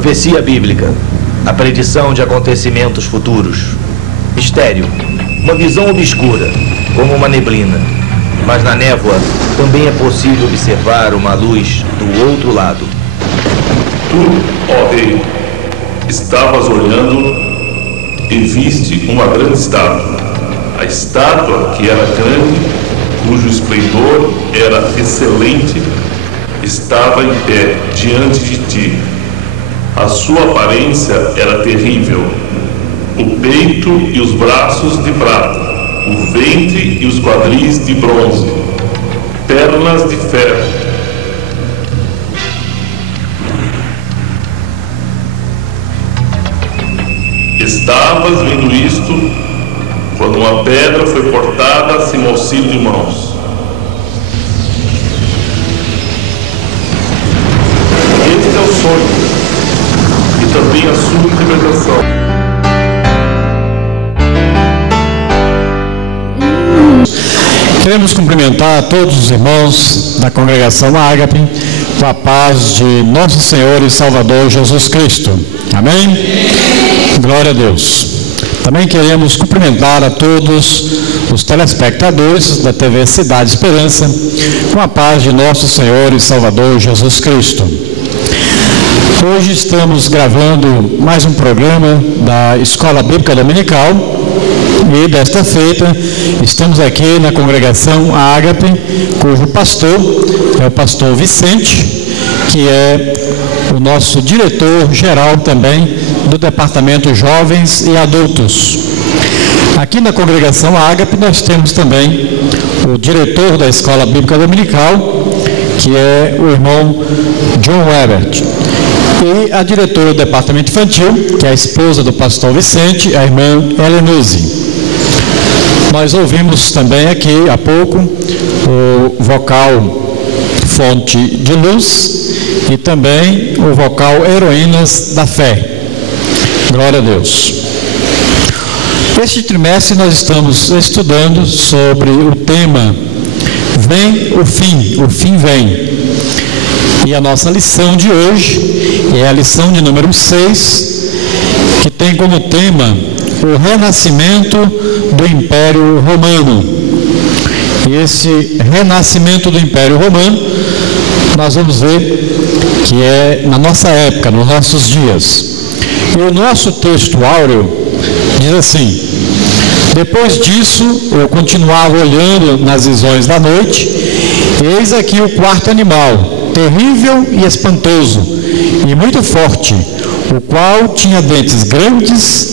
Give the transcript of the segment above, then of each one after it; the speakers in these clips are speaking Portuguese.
Profecia bíblica, a predição de acontecimentos futuros. Mistério, uma visão obscura, como uma neblina. Mas na névoa também é possível observar uma luz do outro lado. Tu, ó rei, estavas olhando e viste uma grande estátua. A estátua, que era grande, cujo esplendor era excelente, estava em pé diante de ti. A sua aparência era terrível. O peito e os braços de prata, o ventre e os quadris de bronze, pernas de ferro. Estavas vendo isto quando uma pedra foi cortada sem auxílio de mãos. Este é o sonho e também a sua interpretação. Queremos cumprimentar todos os irmãos da congregação Ágape com a paz de nosso Senhor e Salvador Jesus Cristo. Amém? Glória a Deus. Também queremos cumprimentar a todos os telespectadores da TV Cidade Esperança com a paz de nosso Senhor e Salvador Jesus Cristo. Hoje estamos gravando mais um programa da Escola Bíblica Dominical. E desta feita, estamos aqui na congregação Ágape, cujo pastor é o pastor Vicente, que é o nosso diretor-geral também do Departamento Jovens e Adultos. Aqui na congregação Ágape nós temos também o diretor da Escola Bíblica Dominical, que é o irmão John Webert. E a diretora do Departamento Infantil, que é a esposa do pastor Vicente, a irmã Helenuse. Nós ouvimos também aqui há pouco o vocal Fonte de Luz e também o vocal Heroínas da Fé. Glória a Deus. Este trimestre nós estamos estudando sobre o tema Vem o fim vem. E a nossa lição de hoje é a lição de número 6, que tem como tema o renascimento do Império Romano. E esse renascimento do Império Romano, nós vamos ver que é na nossa época, nos nossos dias. E o nosso texto áureo diz assim: depois disso, eu continuava olhando nas visões da noite, eis aqui o quarto animal, terrível e espantoso, e muito forte, o qual tinha dentes grandes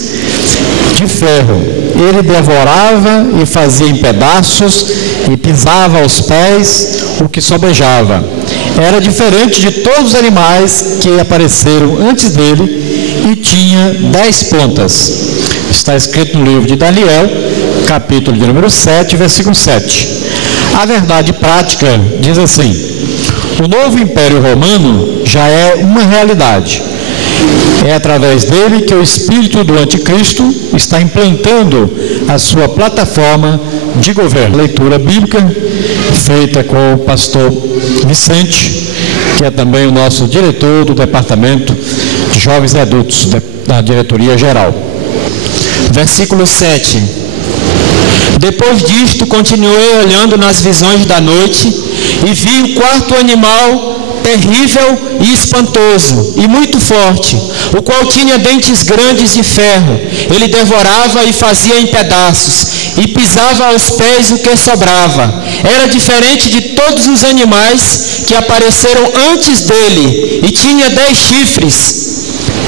de ferro. Ele devorava e fazia em pedaços e pisava aos pés o que sobejava. Era diferente de todos os animais que apareceram antes dele e tinha 10 pontas. Está escrito no livro de Daniel, capítulo de número 7, versículo 7. A verdade prática diz assim: o novo Império Romano já é uma realidade. É através dele que o espírito do anticristo está implantando a sua plataforma de governo. Leitura bíblica feita com o pastor Vicente, que é também o nosso diretor do Departamento de Jovens e Adultos, da diretoria geral. Versículo 7. Depois disto, continuei olhando nas visões da noite e vi o quarto animal terrível e espantoso, e muito forte, o qual tinha dentes grandes de ferro. Ele devorava e fazia em pedaços, e pisava aos pés o que sobrava. Era diferente de todos os animais que apareceram antes dele, e tinha 10 chifres.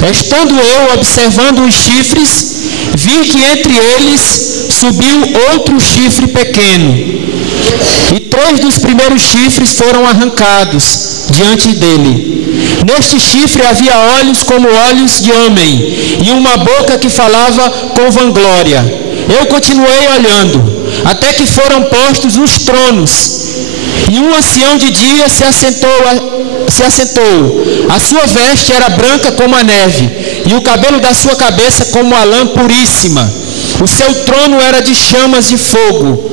Estando eu observando os chifres, vi que entre eles subiu outro chifre pequeno, e 3 dos primeiros chifres foram arrancados diante dele. Neste chifre havia olhos como olhos de homem, e uma boca que falava com vanglória. Eu continuei olhando, até que foram postos os tronos, e um ancião de dia se assentou. A sua veste era branca como a neve, e o cabelo da sua cabeça como a lã puríssima. O seu trono era de chamas de fogo,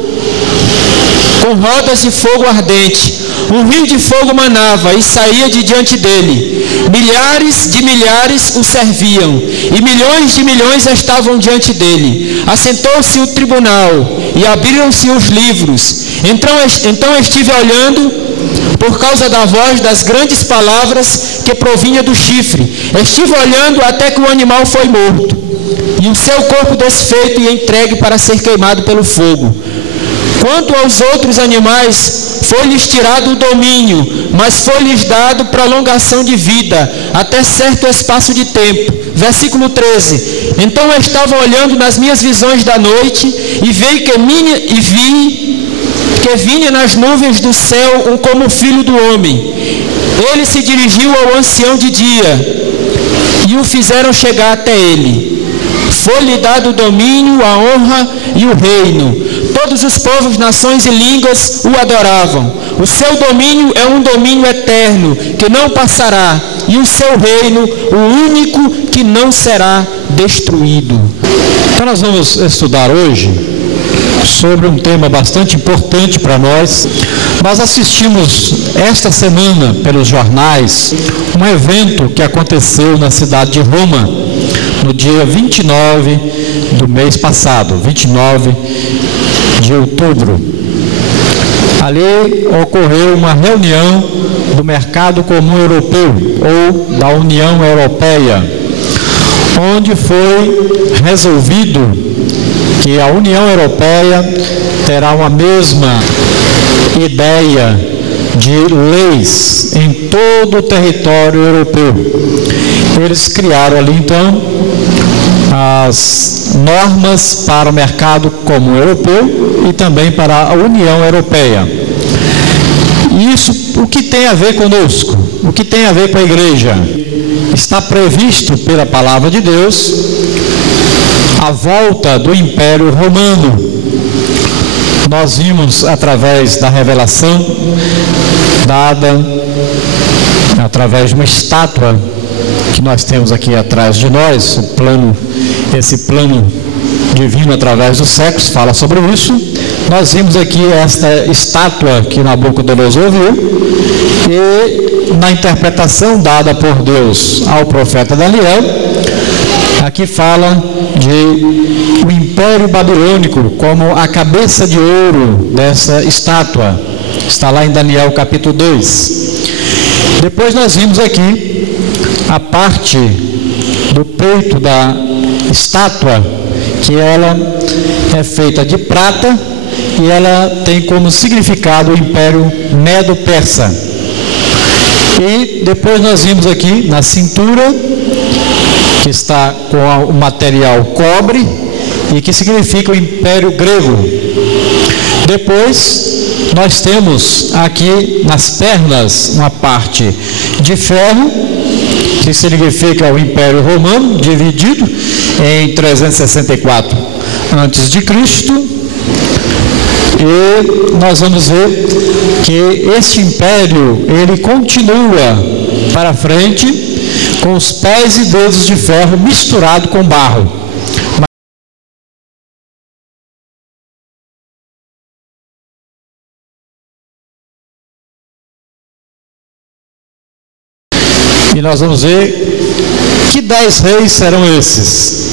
com rodas de fogo ardente. Um rio de fogo manava e saía de diante dele. Milhares de milhares o serviam, e milhões de milhões estavam diante dele. Assentou-se o tribunal, e abriram-se os livros. Então estive olhando, por causa da voz das grandes palavras que provinha do chifre. Estive olhando até que o animal foi morto, e o seu corpo desfeito e entregue para ser queimado pelo fogo. Quanto aos outros animais, foi-lhes tirado o domínio, mas foi-lhes dado prolongação de vida, até certo espaço de tempo. Versículo 13. Então eu estava olhando nas minhas visões da noite, e vi que vinha nas nuvens do céu como filho do homem. Ele se dirigiu ao ancião de dia, e o fizeram chegar até ele. Foi-lhe dado o domínio, a honra e o reino. Todos os povos, nações e línguas o adoravam. O seu domínio é um domínio eterno, que não passará, e o seu reino, o único que não será destruído. Então nós vamos estudar hoje sobre um tema bastante importante para nós. Nós assistimos esta semana pelos jornais um evento que aconteceu na cidade de Roma, no dia 29 do mês passado, 29 de outubro. Ali ocorreu uma reunião do Mercado Comum Europeu, ou da União Europeia, onde foi resolvido que a União Europeia terá uma mesma ideia de leis em todo o território europeu. Eles criaram ali então as normas para o mercado comum europeu e também para a União Europeia. Isso, o que tem a ver conosco? O que tem a ver com a igreja? Está previsto pela palavra de Deus a volta do Império Romano. Nós vimos através da revelação dada através de uma estátua que nós temos aqui atrás de nós, esse plano divino através dos séculos fala sobre isso. Nós vimos aqui esta estátua que Nabucodonosor viu, e na interpretação dada por Deus ao profeta Daniel, aqui fala de o Império Babilônico como a cabeça de ouro dessa estátua. Está lá em Daniel capítulo 2. Depois nós vimos aqui a parte do peito da estátua, que ela é feita de prata e ela tem como significado o Império Medo-Persa. E depois nós vimos aqui na cintura, que está com o material cobre e que significa o Império Grego. Depois nós temos aqui nas pernas uma parte de ferro, que significa o Império Romano, dividido em 364 a.C. E nós vamos ver que este império, ele continua para frente com os pés e dedos de ferro misturado com barro. E nós vamos ver que 10 reis serão esses.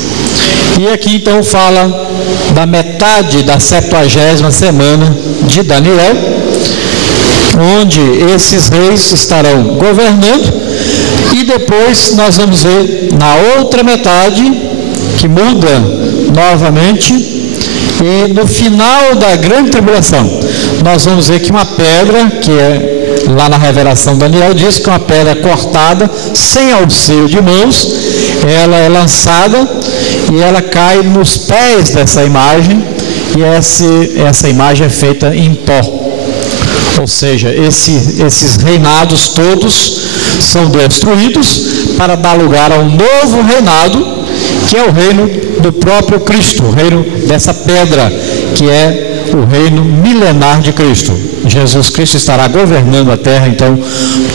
E aqui então fala da metade da 70ª semana de Daniel, onde esses reis estarão governando, e depois nós vamos ver na outra metade, que muda novamente, e no final da grande tribulação, nós vamos ver que uma pedra, que é lá na revelação Daniel diz que uma pedra cortada, sem auxílio de mãos, ela é lançada e ela cai nos pés dessa imagem, e essa imagem é feita em pó. Ou seja, esses reinados todos são destruídos para dar lugar a um novo reinado, que é o reino do próprio Cristo, o reino dessa pedra, que é o reino milenar de Cristo. Jesus Cristo estará governando a terra, então,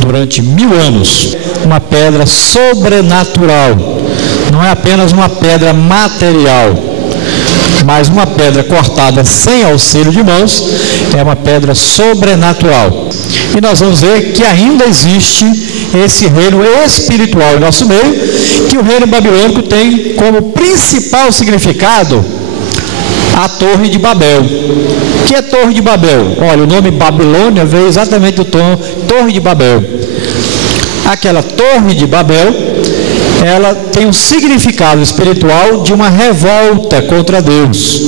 durante 1000 anos. Uma pedra sobrenatural. Não é apenas uma pedra material, mas uma pedra cortada sem auxílio de mãos, é uma pedra sobrenatural. E nós vamos ver que ainda existe esse reino espiritual em nosso meio, que o reino babilônico tem como principal significado a Torre de Babel. O que é Torre de Babel? Olha, o nome Babilônia veio exatamente do Torre de Babel. Aquela Torre de Babel, ela tem um significado espiritual de uma revolta contra Deus,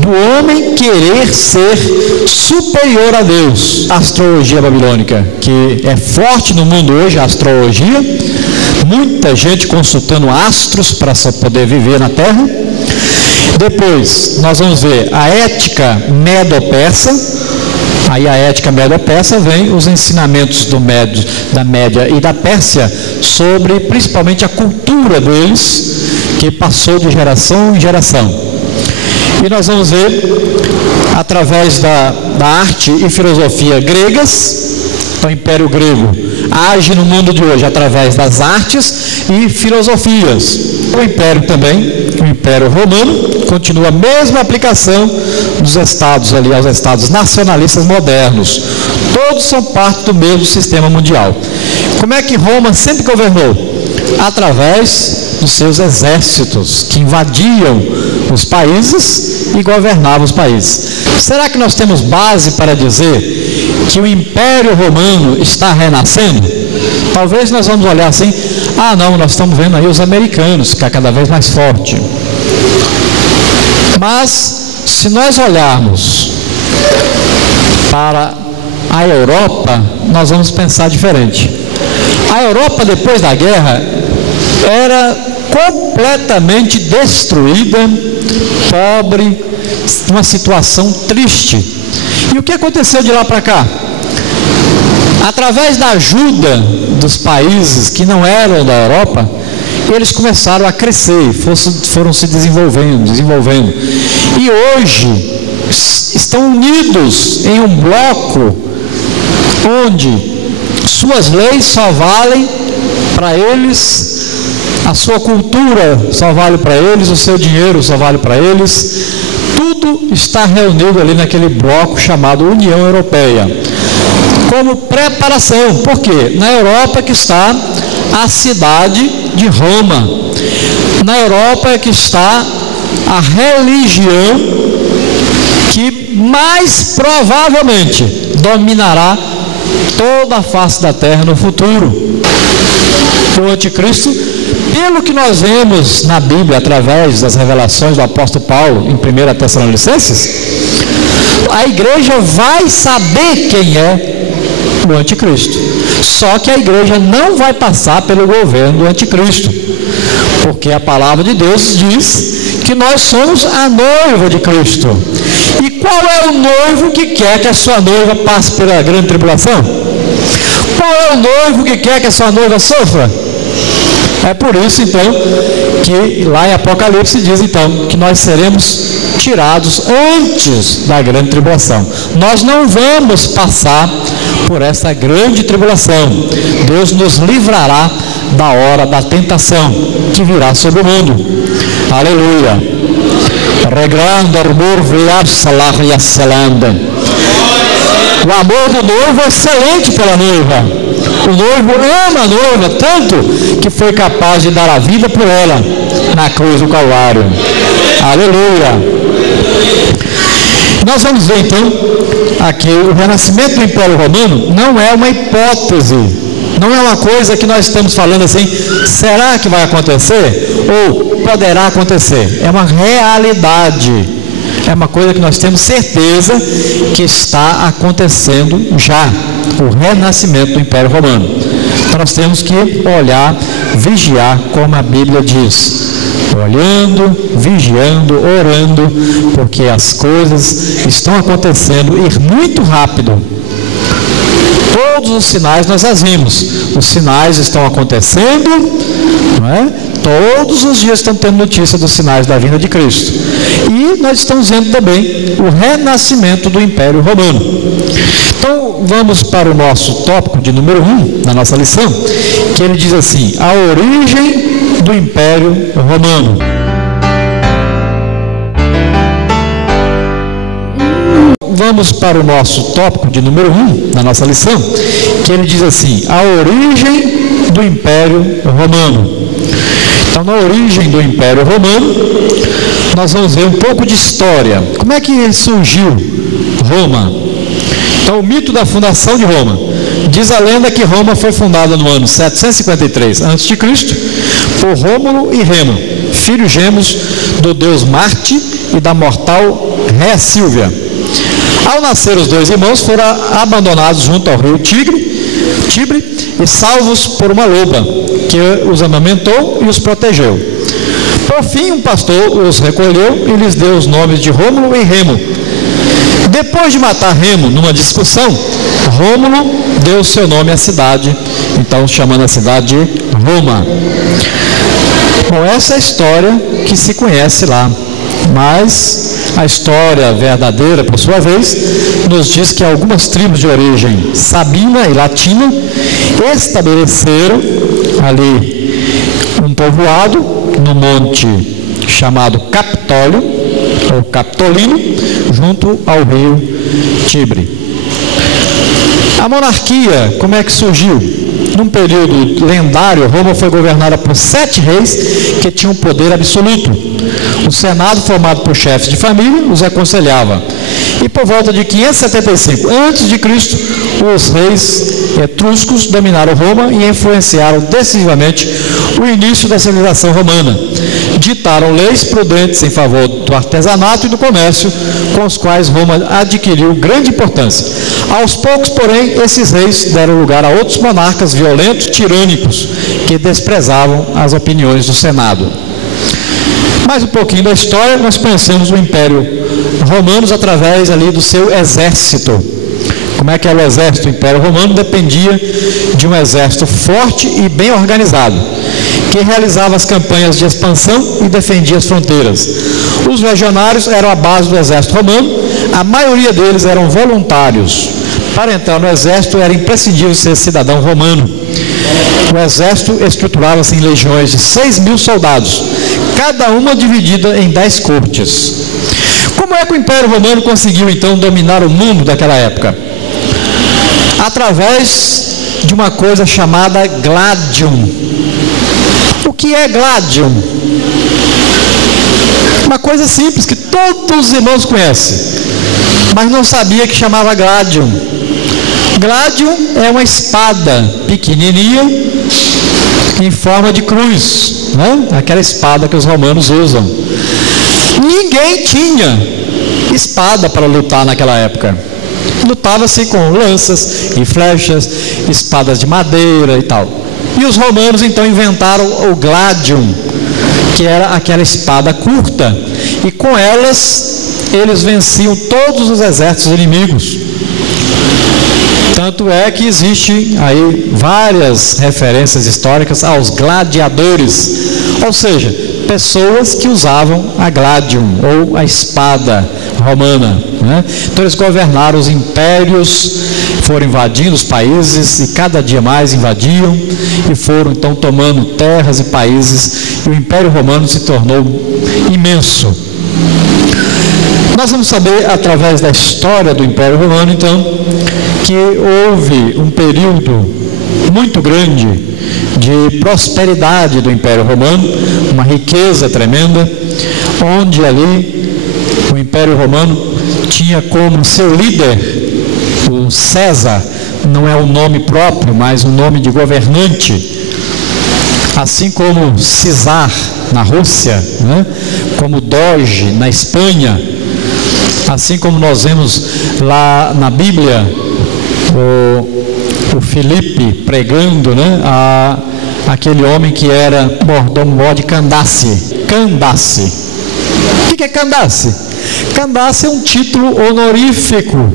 do homem querer ser superior a Deus. A astrologia babilônica, que é forte no mundo hoje, a astrologia, muita gente consultando astros para poder viver na Terra. Depois nós vamos ver a ética medo-persa. Aí a ética medo-persa vem os ensinamentos da Média e da Pérsia sobre principalmente a cultura deles, que passou de geração em geração. E nós vamos ver através da arte e filosofia gregas. Então o Império Grego age no mundo de hoje através das artes e filosofias. O Império também, o Império Romano, continua a mesma aplicação dos estados ali, aos estados nacionalistas modernos. Todos são parte do mesmo sistema mundial. Como é que Roma sempre governou? Através dos seus exércitos, que invadiam os países e governavam os países. Será que nós temos base para dizer que o Império Romano está renascendo? Talvez nós vamos olhar assim, não, nós estamos vendo aí os americanos, que é cada vez mais forte. Mas, se nós olharmos para a Europa, nós vamos pensar diferente. A Europa, depois da guerra, era completamente destruída, pobre, uma situação triste. E o que aconteceu de lá para cá? Através da ajuda dos países que não eram da Europa, eles começaram a crescer, foram se desenvolvendo. E hoje estão unidos em um bloco onde suas leis só valem para eles, a sua cultura só vale para eles, o seu dinheiro só vale para eles. Tudo está reunido ali naquele bloco chamado União Europeia, como preparação. Por quê? Na Europa que está a cidade de Roma. Na Europa é que está a religião que mais provavelmente dominará toda a face da terra no futuro. O anticristo, pelo que nós vemos na Bíblia, através das revelações do apóstolo Paulo, em 1 Tessalonicenses, a igreja vai saber quem é o anticristo. Só que a igreja não vai passar pelo governo do anticristo, porque a palavra de Deus diz que nós somos a noiva de Cristo. E qual é o noivo que quer que a sua noiva passe pela grande tribulação? Qual é o noivo que quer que a sua noiva sofra? É por isso, então, que lá em Apocalipse diz, então, que nós seremos tirados antes da grande tribulação. Nós não vamos passar por essa grande tribulação. Deus nos livrará da hora da tentação que virá sobre o mundo. Aleluia. O amor do noivo é excelente pela noiva. O noivo ama a noiva tanto que foi capaz de dar a vida por ela na cruz do Calvário. Aleluia. Nós vamos ver então aqui o renascimento do Império Romano não é uma hipótese, não é uma coisa que nós estamos falando assim, será que vai acontecer? Ou poderá acontecer? É uma realidade, é uma coisa que nós temos certeza que está acontecendo já, o renascimento do Império Romano. Então nós temos que olhar, vigiar, como a Bíblia diz, olhando, vigiando, orando, porque as coisas estão acontecendo e muito rápido. Todos os sinais nós as vimos, os sinais estão acontecendo, não é? Todos os dias estamos tendo notícia dos sinais da vinda de Cristo. E nós estamos vendo também o renascimento do Império Romano. Então, vamos para o nosso tópico de número 1, na nossa lição, que ele diz assim, a origem do Império Romano. vamos para o nosso tópico de número 1 da nossa lição, que ele diz assim: a origem do Império Romano. Então, na origem do Império Romano, nós vamos ver um pouco de história. Como é que surgiu Roma? Então, o mito da fundação de Roma. Diz a lenda que Roma foi fundada no ano 753 a.C. por Rômulo e Remo, filhos gêmeos do deus Marte e da mortal Réa Sílvia. Ao nascer, os dois irmãos foram abandonados junto ao rio Tibre e salvos por uma loba, que os amamentou e os protegeu. Por fim, um pastor os recolheu e lhes deu os nomes de Rômulo e Remo. Depois de matar Remo numa discussão, Rômulo deu seu nome à cidade, então chamando a cidade de Roma. Bom, essa é a história que se conhece lá, mas a história verdadeira, por sua vez, nos diz que algumas tribos de origem sabina e latina estabeleceram ali um povoado no monte chamado Capitólio, ou Capitolino, junto ao rio Tibre. A monarquia, como é que surgiu? Num período lendário, Roma foi governada por 7 reis que tinham poder absoluto. O Senado, formado por chefes de família, os aconselhava. E por volta de 575 a.C., os reis etruscos dominaram Roma e influenciaram decisivamente o início da civilização romana. Ditaram leis prudentes em favor do artesanato e do comércio, com os quais Roma adquiriu grande importância. Aos poucos, porém, esses reis deram lugar a outros monarcas violentos, tirânicos, que desprezavam as opiniões do Senado. Mais um pouquinho da história, nós conhecemos o Império Romano através ali do seu exército. Como é que era o exército? O Império Romano dependia de um exército forte e bem organizado, que realizava as campanhas de expansão e defendia as fronteiras. Os legionários eram a base do exército romano, a maioria deles eram voluntários. Para entrar no exército era imprescindível ser cidadão romano. O exército estruturava-se em legiões de 6.000 soldados, cada uma dividida em 10 cortes. Como é que o Império Romano conseguiu então dominar o mundo daquela época? Através de uma coisa chamada gladium. O que é gladium? Uma coisa simples que todos os irmãos conhecem, mas não sabia que chamava gladium. Gladium é uma espada pequenininha em forma de cruz, né? Aquela espada que os romanos usam. Ninguém tinha espada para lutar naquela época. Lutava-se com lanças e flechas, espadas de madeira e tal. E os romanos então inventaram o gladium, que era aquela espada curta, e com elas eles venciam todos os exércitos inimigos. Tanto é que existe aí várias referências históricas aos gladiadores, ou seja, pessoas que usavam a gladium, ou a espada romana, né? Então eles governaram os impérios, foram invadindo os países e cada dia mais invadiam e foram então tomando terras e países, e o Império Romano se tornou imenso. Nós vamos saber através da história do Império Romano então que houve um período muito grande de prosperidade do Império Romano, uma riqueza tremenda, onde ali o Império Romano tinha como seu líder o César. Não é um nome próprio, mas um nome de governante, assim como Czar na Rússia, né? Como Doge na Espanha, assim como nós vemos lá na Bíblia o Filipe pregando, né, aquele homem que era mordomo de Candace. Candace. O que é Candace? Candace é um título honorífico.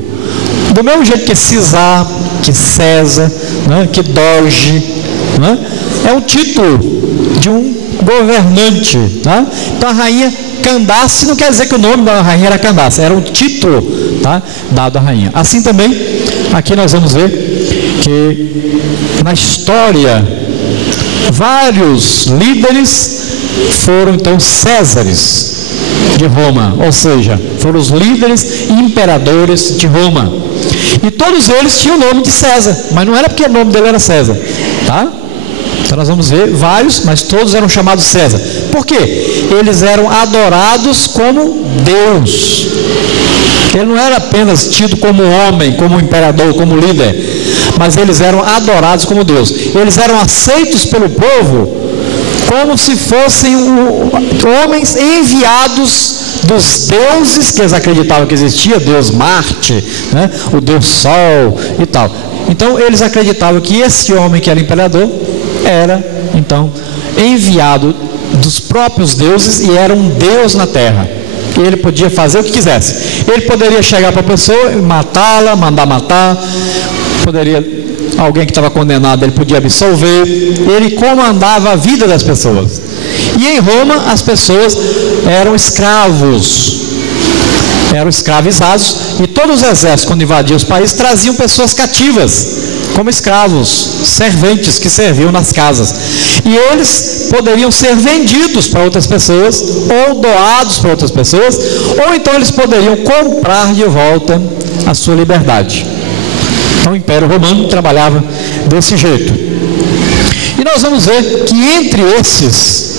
Do mesmo jeito que Czar, que César, né, que Doge, né, é um título de um governante. Tá? Então a rainha Candace não quer dizer que o nome da rainha era Candace, era um título, tá, dado à rainha. Assim também, aqui nós vamos ver que na história vários líderes foram então Césares, de Roma, ou seja, foram os líderes e imperadores de Roma. E todos eles tinham o nome de César, mas não era porque o nome dele era César, tá? Então nós vamos ver vários, mas todos eram chamados César. Por quê? Eles eram adorados como Deus. Ele não era apenas tido como homem, como imperador, como líder, mas eles eram adorados como Deus. Eles eram aceitos pelo povo como se fossem homens enviados dos deuses que eles acreditavam que existia, Deus Marte, né? O Deus Sol e tal. Então eles acreditavam que esse homem que era imperador era então enviado dos próprios deuses e era um Deus na terra. E ele podia fazer o que quisesse. Ele poderia chegar para a pessoa e matá-la, mandar matar. Alguém que estava condenado, ele podia absolver. Ele comandava a vida das pessoas. E em Roma as pessoas eram escravos, eram escravizados, e todos os exércitos, quando invadiam os países, traziam pessoas cativas como escravos, serventes que serviam nas casas, e eles poderiam ser vendidos para outras pessoas, ou doados para outras pessoas, ou então eles poderiam comprar de volta a sua liberdade. Então o Império Romano trabalhava desse jeito. E nós vamos ver que entre esses,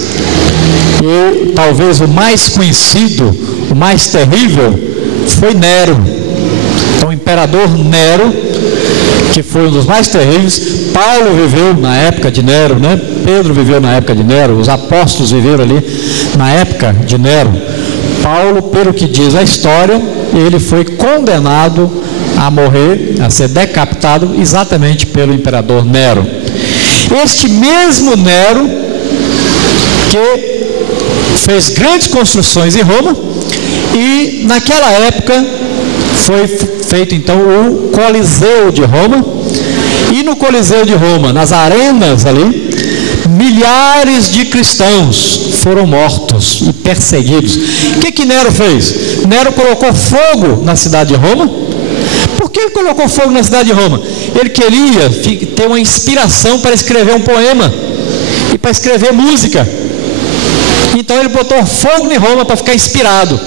e talvez o mais conhecido, o mais terrível, foi Nero. Então o imperador Nero, que foi um dos mais terríveis. Paulo viveu na época de Nero, né? Pedro viveu na época de Nero, os apóstolos viveram ali na época de Nero. Paulo, pelo que diz a história, ele foi condenado a morrer, a ser decapitado exatamente pelo imperador Nero. Este mesmo Nero que fez grandes construções em Roma, e naquela época foi feito então o Coliseu de Roma, e no Coliseu de Roma, nas arenas ali, milhares de cristãos foram mortos e perseguidos. O que Nero fez? Nero colocou fogo na cidade de Roma. Por que ele colocou fogo na cidade de Roma? Ele queria ter uma inspiração para escrever um poema e para escrever música. Então ele botou fogo em Roma para ficar inspirado.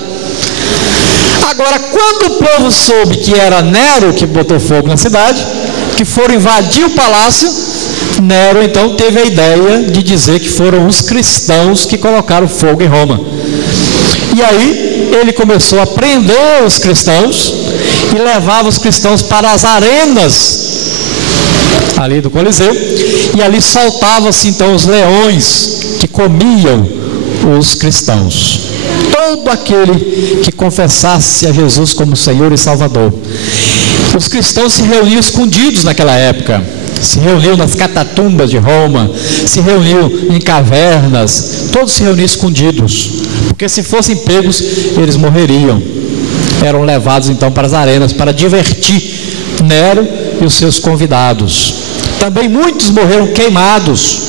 Agora, quando o povo soube que era Nero que botou fogo na cidade, que foram invadir o palácio, Nero então teve a ideia de dizer que foram os cristãos que colocaram fogo em Roma. E aí ele começou a prender os cristãos e levava os cristãos para as arenas ali do Coliseu, e ali soltavam-se então os leões que comiam os cristãos. Todo aquele que confessasse a Jesus como Senhor e Salvador. Os cristãos se reuniam escondidos naquela época, se reuniam nas catatumbas de Roma, se reuniam em cavernas, todos se reuniam escondidos, porque se fossem pegos, eles morreriam. Eram levados então para as arenas para divertir Nero e os seus convidados. Também muitos morreram queimados.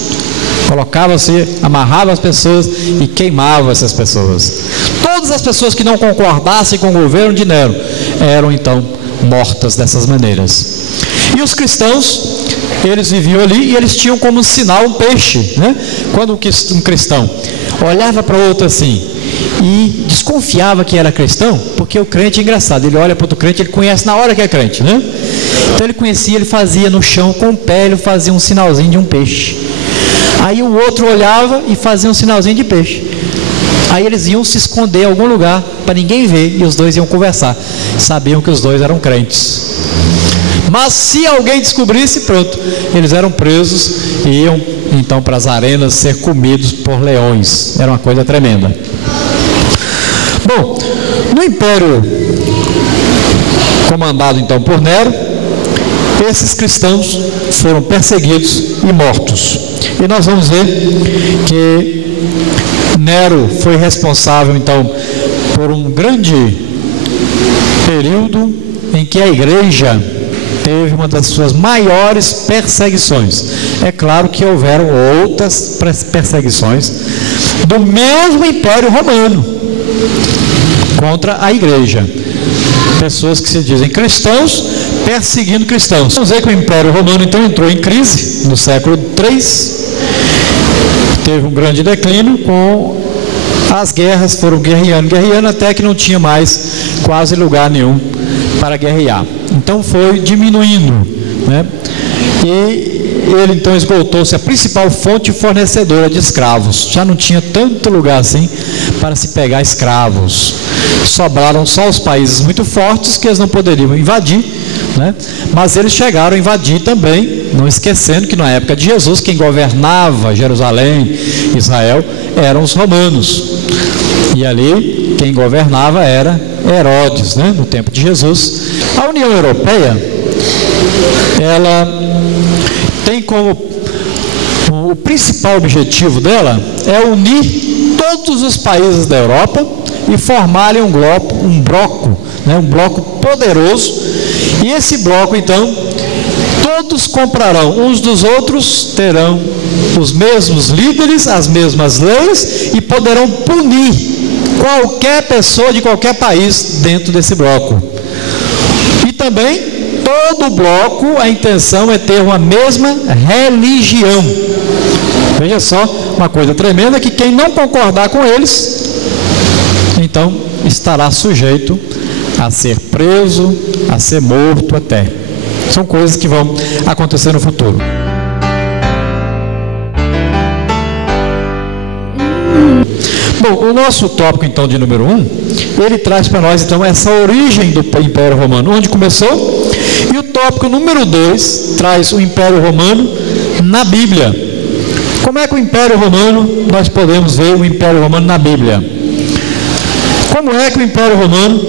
Colocava-se, amarrava as pessoas e queimava essas pessoas. Todas as pessoas que não concordassem com o governo de Nero eram então mortas dessas maneiras. E os cristãos, eles viviam ali e eles tinham como sinal um peixe, né? Quando um cristão olhava para outro assim e desconfiava que era cristão, porque o crente é engraçado, ele olha para outro crente, ele conhece na hora que é crente, né? Então ele conhecia, ele fazia no chão com o pé, ele fazia um sinalzinho de um peixe. Aí o outro olhava e fazia um sinalzinho de peixe. Aí eles iam se esconder em algum lugar para ninguém ver, e os dois iam conversar. Sabiam que os dois eram crentes. Mas se alguém descobrisse, pronto, eles eram presos e iam então para as arenas ser comidos por leões. Era uma coisa tremenda. Bom, no Império comandado então por Nero, esses cristãos foram perseguidos e mortos. E nós vamos ver que Nero foi responsável então por um grande período em que a igreja teve uma das suas maiores perseguições. É claro que houveram outras perseguições do mesmo Império Romano contra a igreja. Pessoas que se dizem cristãos perseguindo cristãos. Vamos ver que o Império Romano então entrou em crise no século III, teve um grande declínio com as guerras foram guerreando até que não tinha mais quase lugar nenhum para guerrear. Então foi diminuindo, né? E ele então esgotou-se a principal fonte fornecedora de escravos. Já não tinha tanto lugar assim para se pegar escravos. Sobraram só os países muito fortes que eles não poderiam invadir, né? Mas eles chegaram a invadir também, não esquecendo que na época de Jesus quem governava Jerusalém, Israel, eram os romanos. E ali quem governava era Herodes, né? No tempo de Jesus. A União Europeia, ela tem como o principal objetivo dela é unir todos os países da Europa e formarem um bloco, né, um bloco poderoso. E esse bloco, então, todos comprarão uns dos outros, terão os mesmos líderes, as mesmas leis e poderão punir qualquer pessoa de qualquer país dentro desse bloco. E também todo o bloco, a intenção é ter uma mesma religião. Veja só, uma coisa tremenda, que quem não concordar com eles, então estará sujeito a ser preso, a ser morto até. São coisas que vão acontecer no futuro. Bom, o nosso tópico então de número 1, ele traz para nós então essa origem do Império Romano, onde começou. E o tópico número 2 traz o Império Romano na Bíblia. Como é que o Império Romano, nós podemos ver o Império Romano na Bíblia? Como é que o Império Romano,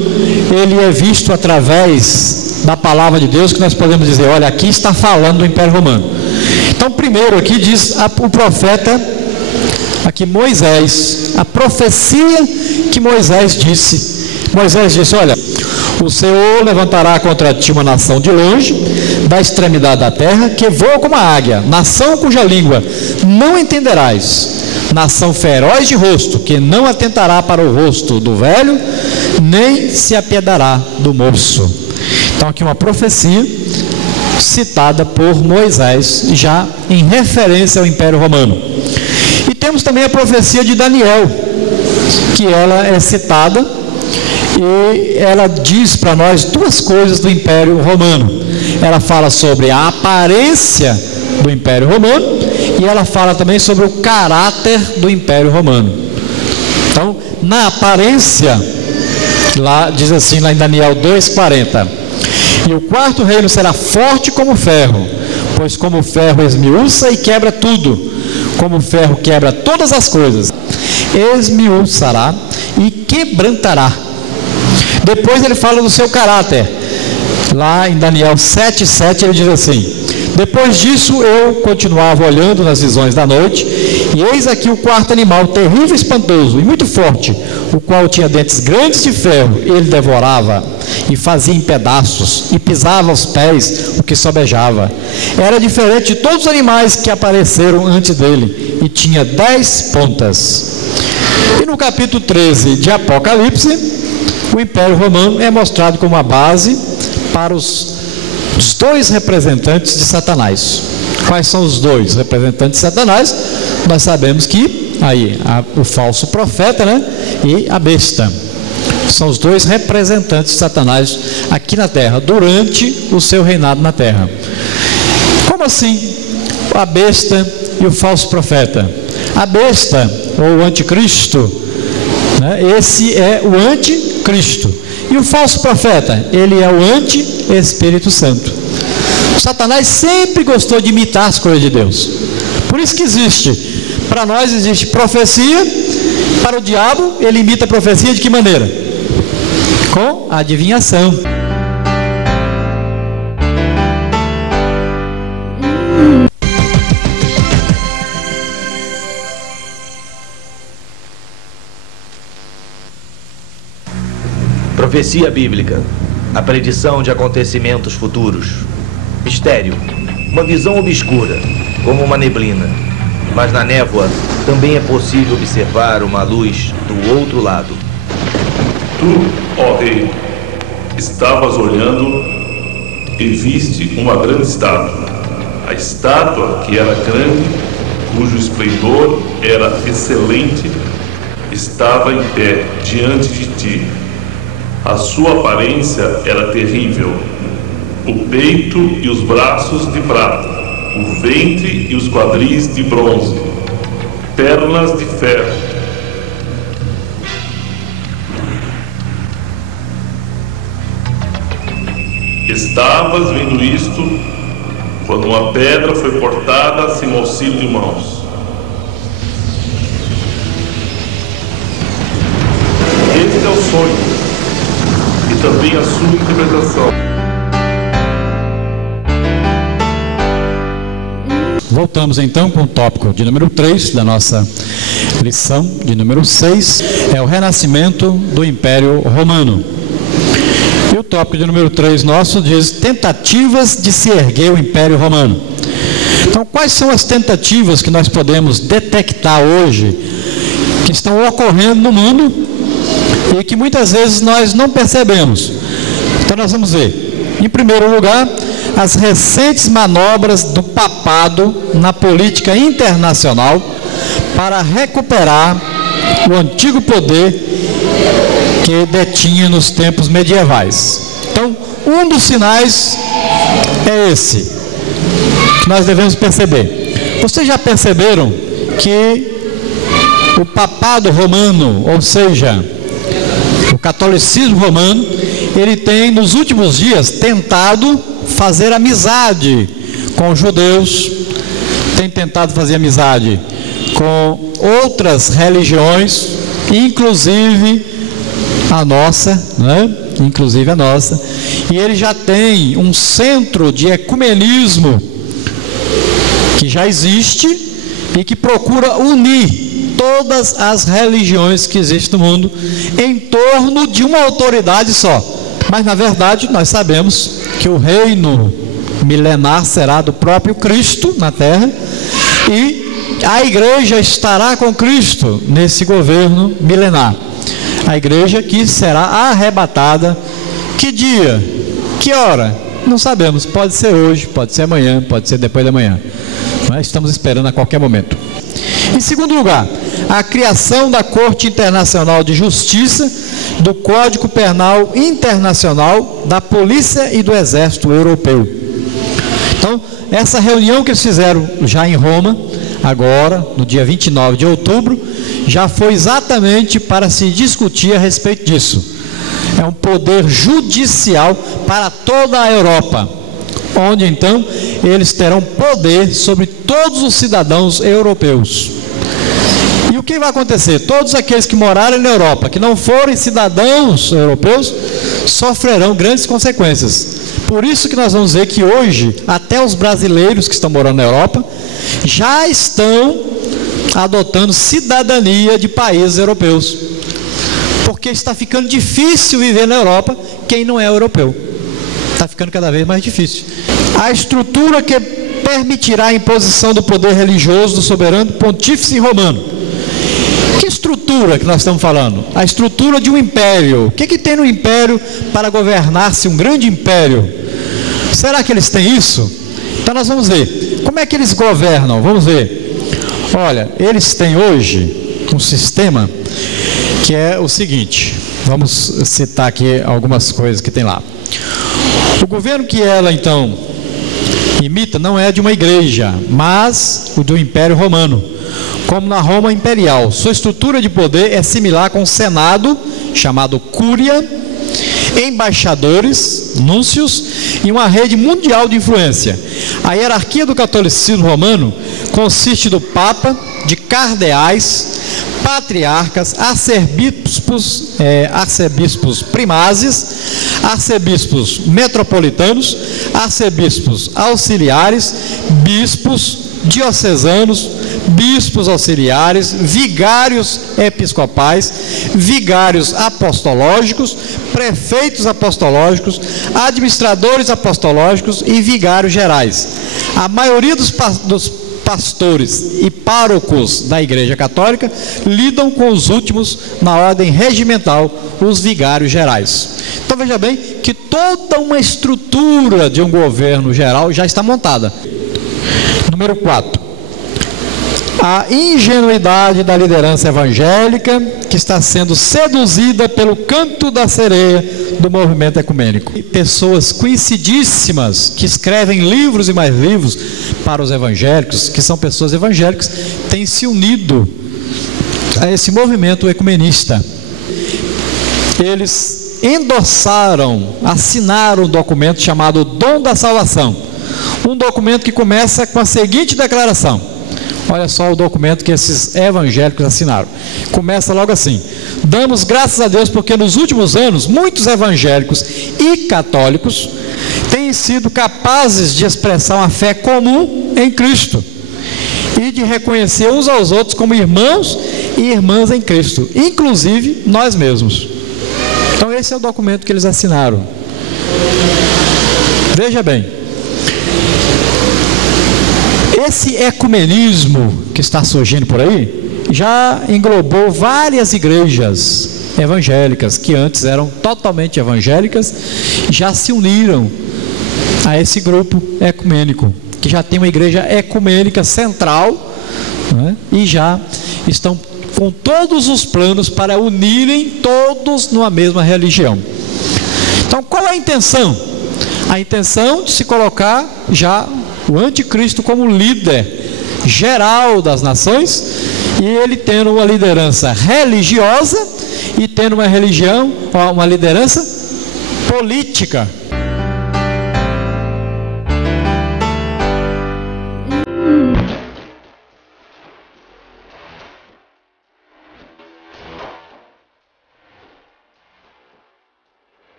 ele é visto através da palavra de Deus, que nós podemos dizer, olha, aqui está falando do Império Romano. Então, primeiro aqui diz o profeta, aqui Moisés, a profecia que Moisés disse. Moisés disse, olha, o Senhor levantará contra ti uma nação de longe, da extremidade da terra, que voa como a águia, nação cuja língua não entenderás, nação feroz de rosto, que não atentará para o rosto do velho, nem se apiedará do moço. Então aqui uma profecia citada por Moisés, já em referência ao Império Romano. E temos também a profecia de Daniel, que ela é citada, e ela diz para nós duas coisas do Império Romano. Ela fala sobre a aparência do Império Romano e ela fala também sobre o caráter do Império Romano. Então, na aparência, lá diz assim, lá em Daniel 2,40: e o quarto reino será forte como ferro, pois como o ferro esmiuça e quebra tudo, como o ferro quebra todas as coisas, esmiuçará e quebrantará. Depois ele fala do seu caráter. Lá em Daniel 7,7 ele diz assim: depois disso eu continuava olhando nas visões da noite, e eis aqui o quarto animal, terrível e espantoso, e muito forte, o qual tinha dentes grandes de ferro. Ele devorava e fazia em pedaços, e pisava aos pés o que sobejava. Era diferente de todos os animais que apareceram antes dele, e tinha 10 pontas. E no capítulo 13 de Apocalipse, o Império Romano é mostrado como a base para os dois representantes de Satanás. Quais são os dois representantes de Satanás? Nós sabemos que aí o falso profeta, né, e a besta são os dois representantes de Satanás aqui na terra, durante o seu reinado na terra. Como assim a besta e o falso profeta? A besta, ou o anticristo, né, esse é o anticristo. E o falso profeta, ele é o anti-Espírito Santo. O Satanás sempre gostou de imitar as coisas de Deus. Por isso que existe, para nós existe profecia, para o diabo ele imita a profecia de que maneira? Com a adivinhação. Profecia bíblica, a predição de acontecimentos futuros. Mistério, uma visão obscura, como uma neblina, mas na névoa também é possível observar uma luz do outro lado. Tu, ó rei, estavas olhando e viste uma grande estátua. A estátua, que era grande, cujo esplendor era excelente, estava em pé diante de ti. A sua aparência era terrível, o peito e os braços de prata, o ventre e os quadris de bronze, pernas de ferro. Estavas vendo isto quando uma pedra foi cortada sem auxílio de mãos. Este é o sonho e também a sua interpretação. Voltamos então com o tópico de número 3 da nossa lição de número 6, é o renascimento do Império Romano. E o tópico de número 3 nosso diz tentativas de se erguer o Império Romano. Então, quais são as tentativas que nós podemos detectar hoje que estão ocorrendo no mundo e que muitas vezes nós não percebemos? Então, nós vamos ver, em primeiro lugar, as recentes manobras do papado na política internacional para recuperar o antigo poder que detinha nos tempos medievais. Então, um dos sinais é esse, que nós devemos perceber. Vocês já perceberam que o papado romano, ou seja, o catolicismo romano, ele tem nos últimos dias tentado fazer amizade com os judeus, tem tentado fazer amizade com outras religiões, inclusive a nossa, né? Inclusive a nossa, e ele já tem um centro de ecumenismo que já existe e que procura unir todas as religiões que existem no mundo em torno de uma autoridade só. Mas na verdade nós sabemos que o reino milenar será do próprio Cristo na terra e a igreja estará com Cristo nesse governo milenar. A igreja que será arrebatada, que dia, que hora? Não sabemos, pode ser hoje, pode ser amanhã, pode ser depois da manhã. Mas estamos esperando a qualquer momento. Em segundo lugar, a criação da Corte Internacional de Justiça, do Código Penal Internacional, da Polícia e do Exército Europeu. Então, essa reunião que eles fizeram já em Roma, agora, no dia 29 de outubro, já foi exatamente para se discutir a respeito disso. É um poder judicial para toda a Europa, onde então eles terão poder sobre todos os cidadãos europeus. E o que vai acontecer? Todos aqueles que morarem na Europa, que não forem cidadãos europeus, sofrerão grandes consequências. Por isso que nós vamos ver que hoje, até os brasileiros que estão morando na Europa, já estão adotando cidadania de países europeus. Porque está ficando difícil viver na Europa quem não é europeu. Está ficando cada vez mais difícil. A estrutura que permitirá a imposição do poder religioso do soberano pontífice romano. Que estrutura que nós estamos falando? A estrutura de um império. O que tem no império para governar-se um grande império? Será que eles têm isso? Então nós vamos ver. Como é que eles governam? Vamos ver. Olha, eles têm hoje um sistema que é o seguinte. Vamos citar aqui algumas coisas que tem lá. O governo que ela então imita não é de uma igreja, mas o do Império Romano, como na Roma Imperial. Sua estrutura de poder é similar com o Senado, chamado Cúria, embaixadores, núncios e uma rede mundial de influência. A hierarquia do catolicismo romano consiste do Papa, de cardeais, patriarcas, arcebispos primazes, arcebispos metropolitanos, arcebispos auxiliares, bispos diocesanos, bispos auxiliares, vigários episcopais, vigários apostológicos, prefeitos apostológicos, administradores apostológicos e vigários gerais. A maioria dos pastores e párocos da Igreja Católica lidam com os últimos na ordem regimental, os vigários gerais. Então veja bem que toda uma estrutura de um governo geral já está montada. Número 4. a ingenuidade da liderança evangélica que está sendo seduzida pelo canto da sereia do movimento ecumênico. E pessoas conhecidíssimas que escrevem livros e mais livros para os evangélicos, que são pessoas evangélicas, têm se unido a esse movimento ecumenista. Eles endossaram, assinaram um documento chamado Dom da Salvação, um documento que começa com a seguinte declaração. Olha só o documento que esses evangélicos assinaram. Começa logo assim: damos graças a Deus porque nos últimos anos muitos evangélicos e católicos têm sido capazes de expressar uma fé comum em Cristo e de reconhecer uns aos outros como irmãos e irmãs em Cristo, inclusive nós mesmos. Então esse é o documento que eles assinaram. Veja bem, esse ecumenismo que está surgindo por aí já englobou várias igrejas evangélicas que antes eram totalmente evangélicas, já se uniram a esse grupo ecumênico, que já tem uma igreja ecumênica central, né, e já estão com todos os planos para unirem todos numa mesma religião. Então, qual é a intenção? A intenção de se colocar já o anticristo como líder geral das nações, e ele tendo uma liderança religiosa e tendo uma religião, uma liderança política.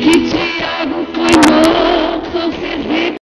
Que Tiago foi morto ao ser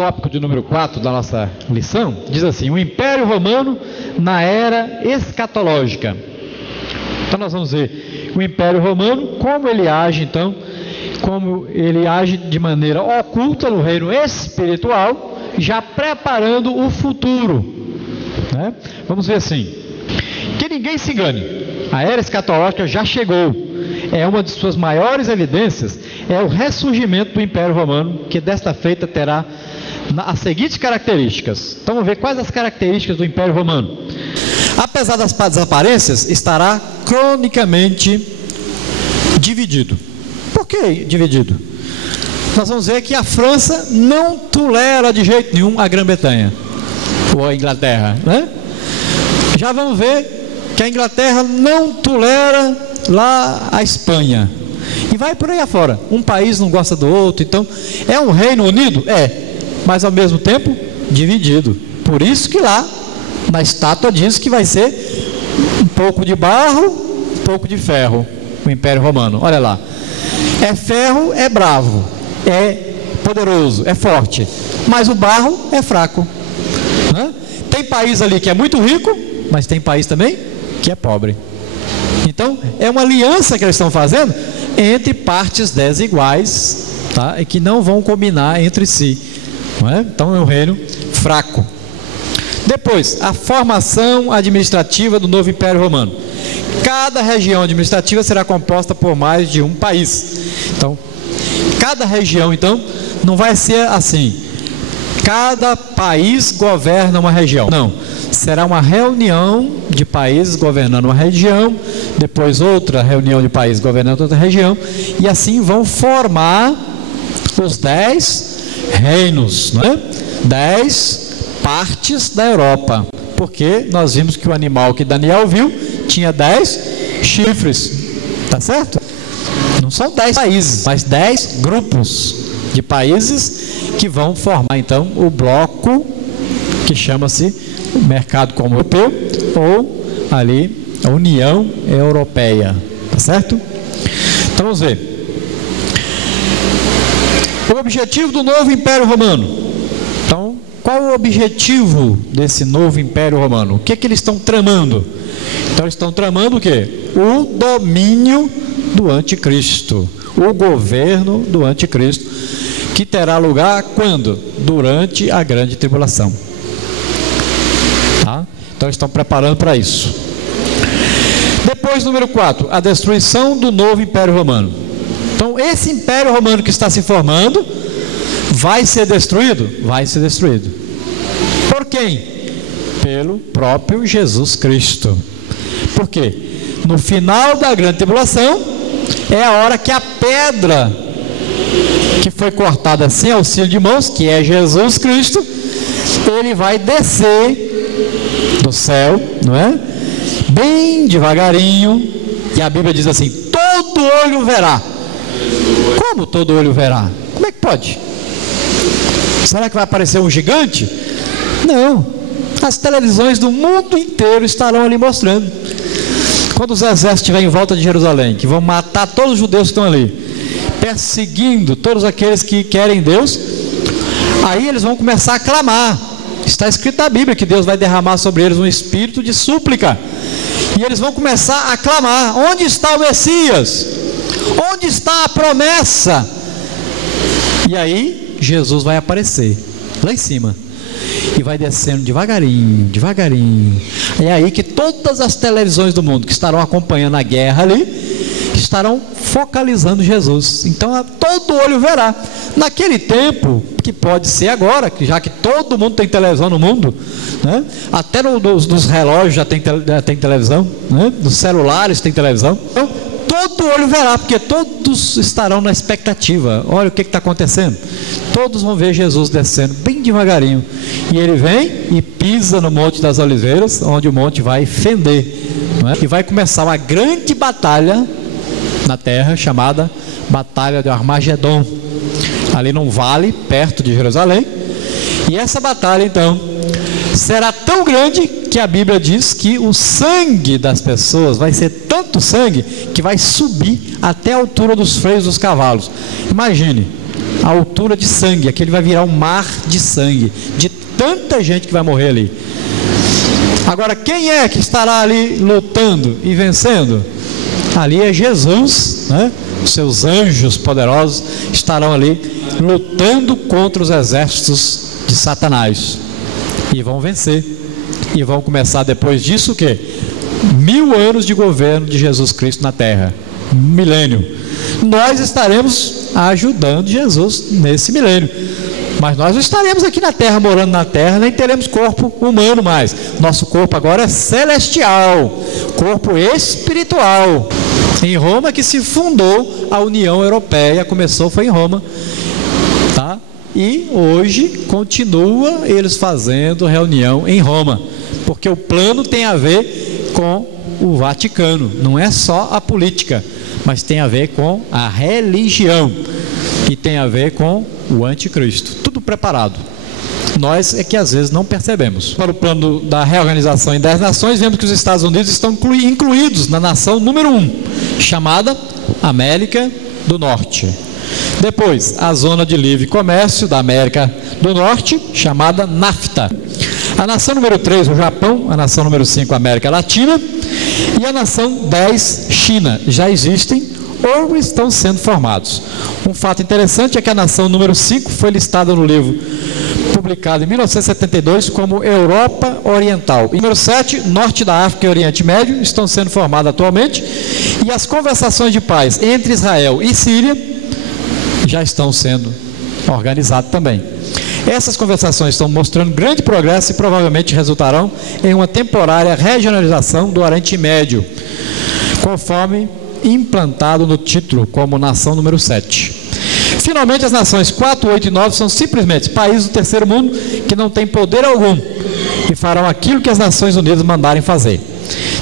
tópico de número 4 da nossa lição, diz assim: o Império Romano na era escatológica. Então nós vamos ver o Império Romano, como ele age então, como ele age de maneira oculta no reino espiritual, já preparando o futuro, né? Vamos ver assim, que ninguém se engane, a era escatológica já chegou. É uma de suas maiores evidências, é o ressurgimento do Império Romano, que desta feita terá as seguintes características. Então vamos ver quais as características do Império Romano. Apesar das aparências, estará cronicamente dividido. Por que dividido? Nós vamos ver que a França não tolera de jeito nenhum a Grã-Bretanha, ou a Inglaterra, né? Já vamos ver que a Inglaterra não tolera lá a Espanha, e vai por aí afora. Um país não gosta do outro. Então é um Reino Unido? É, mas ao mesmo tempo dividido. Por isso que lá na estátua diz que vai ser um pouco de barro, um pouco de ferro, o Império Romano. Olha lá, é ferro, é bravo, é poderoso, é forte, mas o barro é fraco, né? Tem país ali que é muito rico, mas tem país também que é pobre. Então é uma aliança que eles estão fazendo entre partes desiguais, tá? E que não vão combinar entre si, não é? Então é um reino fraco. Depois, a formação administrativa do novo Império Romano. Cada região administrativa será composta por mais de um país. Então, cada região, então, não vai ser assim: cada país governa uma região. Não, será uma reunião de países governando uma região, depois outra reunião de países governando outra região, e assim vão formar os 10 reinos, não é? 10 partes da Europa, porque nós vimos que o animal que Daniel viu tinha 10 chifres, tá certo? Não são 10 países, mas 10 grupos de países que vão formar então o bloco que chama-se Mercado Comum Europeu, ou ali a União Europeia, tá certo? Então vamos ver o objetivo do novo Império Romano. Então, qual o objetivo desse novo Império Romano? O que eles estão tramando? Então eles estão tramando o quê? O domínio do anticristo, o governo do anticristo, que terá lugar quando? Durante a grande tribulação, tá? Então eles estão preparando para isso. Depois, número 4, a destruição do novo Império Romano. Então esse Império Romano que está se formando vai ser destruído? Vai ser destruído. Por quem? Pelo próprio Jesus Cristo. Por quê? No final da grande tribulação é a hora que a pedra que foi cortada sem auxílio de mãos, que é Jesus Cristo, ele vai descer do céu, não é? Bem devagarinho, e a Bíblia diz assim: todo olho verá. Como todo olho verá? Como é que pode? Será que vai aparecer um gigante? Não, as televisões do mundo inteiro estarão ali mostrando. Quando os exércitos estiverem em volta de Jerusalém, que vão matar todos os judeus que estão ali, perseguindo todos aqueles que querem Deus, aí eles vão começar a clamar. Está escrito na Bíblia que Deus vai derramar sobre eles um espírito de súplica, e eles vão começar a clamar: onde está o Messias? Onde está a promessa? E aí Jesus vai aparecer lá em cima e vai descendo devagarinho, devagarinho. É aí que todas as televisões do mundo que estarão acompanhando a guerra ali estarão focalizando Jesus. Então todo olho verá. Naquele tempo, que pode ser agora, que já que todo mundo tem televisão no mundo, né? Até nos relógios já tem televisão, né? Nos celulares tem televisão. Então todo olho verá, porque todos estarão na expectativa. Olha o que está acontecendo. Todos vão ver Jesus descendo bem devagarinho, e ele vem e pisa no Monte das Oliveiras, onde o monte vai fender, não é? E vai começar uma grande batalha na terra, chamada Batalha de Armagedon, ali num vale perto de Jerusalém. E essa batalha então será tão grande que a Bíblia diz que o sangue das pessoas vai ser tanto sangue que vai subir até a altura dos freios dos cavalos. Imagine, a altura de sangue. Aquele vai virar um mar de sangue, de tanta gente que vai morrer ali. Agora, quem é que estará ali lutando e vencendo? Ali é Jesus, né? Seus anjos poderosos estarão ali lutando contra os exércitos de Satanás e vão vencer. E vão começar depois disso o quê? 1000 anos de governo de Jesus Cristo na terra, milênio. Nós estaremos ajudando Jesus nesse milênio, mas nós não estaremos aqui na terra, morando na terra, nem teremos corpo humano mais. Nosso corpo agora é celestial, corpo espiritual. Em Roma que se fundou a União Europeia, foi em Roma, tá? E hoje continua eles fazendo reunião em Roma, porque o plano tem a ver com o Vaticano, não é só a política, mas tem a ver com a religião e tem a ver com o anticristo, tudo preparado. Nós é que às vezes não percebemos. Para o plano da reorganização em 10 nações, vemos que os Estados Unidos estão incluídos na nação número 1, chamada América do Norte. Depois, a zona de livre comércio da América do Norte, chamada NAFTA. A nação número 3, o Japão. A nação número 5, a América Latina. E a nação 10, China. Já existem ou estão sendo formados. Um fato interessante é que a nação número 5 foi listada no livro publicado em 1972 como Europa Oriental. E número 7, Norte da África e Oriente Médio, estão sendo formadas atualmente. E as conversações de paz entre Israel e Síria já estão sendo organizadas também. Essas conversações estão mostrando grande progresso e provavelmente resultarão em uma temporária regionalização do Oriente Médio, conforme implantado no título como nação número 7. Finalmente, as nações 4, 8 e 9 são simplesmente países do terceiro mundo que não têm poder algum e farão aquilo que as Nações Unidas mandarem fazer.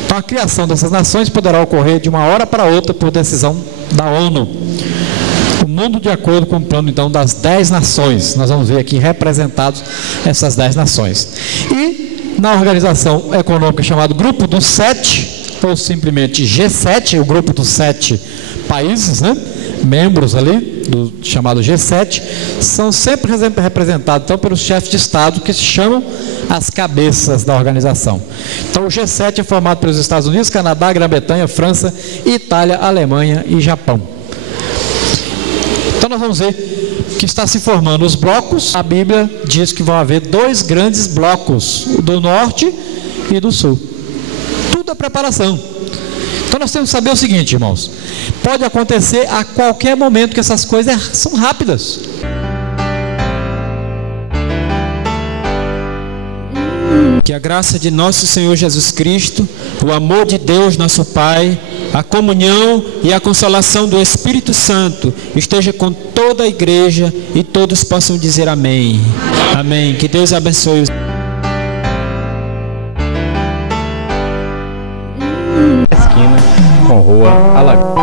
Então, a criação dessas nações poderá ocorrer de uma hora para outra por decisão da ONU. O mundo de acordo com o plano, então, das 10 nações. Nós vamos ver aqui representados essas 10 nações. E na organização econômica chamada Grupo dos 7, ou simplesmente G7, o grupo dos 7 países, né? Membros ali, do chamado G7, são sempre representados então pelos chefes de Estado, que se chamam as cabeças da organização. Então o G7 é formado pelos Estados Unidos, Canadá, Grã-Bretanha, França, Itália, Alemanha e Japão. Então nós vamos ver que está se formando os blocos. A Bíblia diz que vão haver 2 grandes blocos, o do norte e do sul. Tudo é preparação. Então nós temos que saber o seguinte, irmãos: pode acontecer a qualquer momento, que essas coisas são rápidas. Que a graça de nosso Senhor Jesus Cristo, o amor de Deus nosso Pai, a comunhão e a consolação do Espírito Santo esteja com toda a igreja e todos possam dizer amém. Amém. Que Deus abençoe os... Esquina com Rua Alagoas.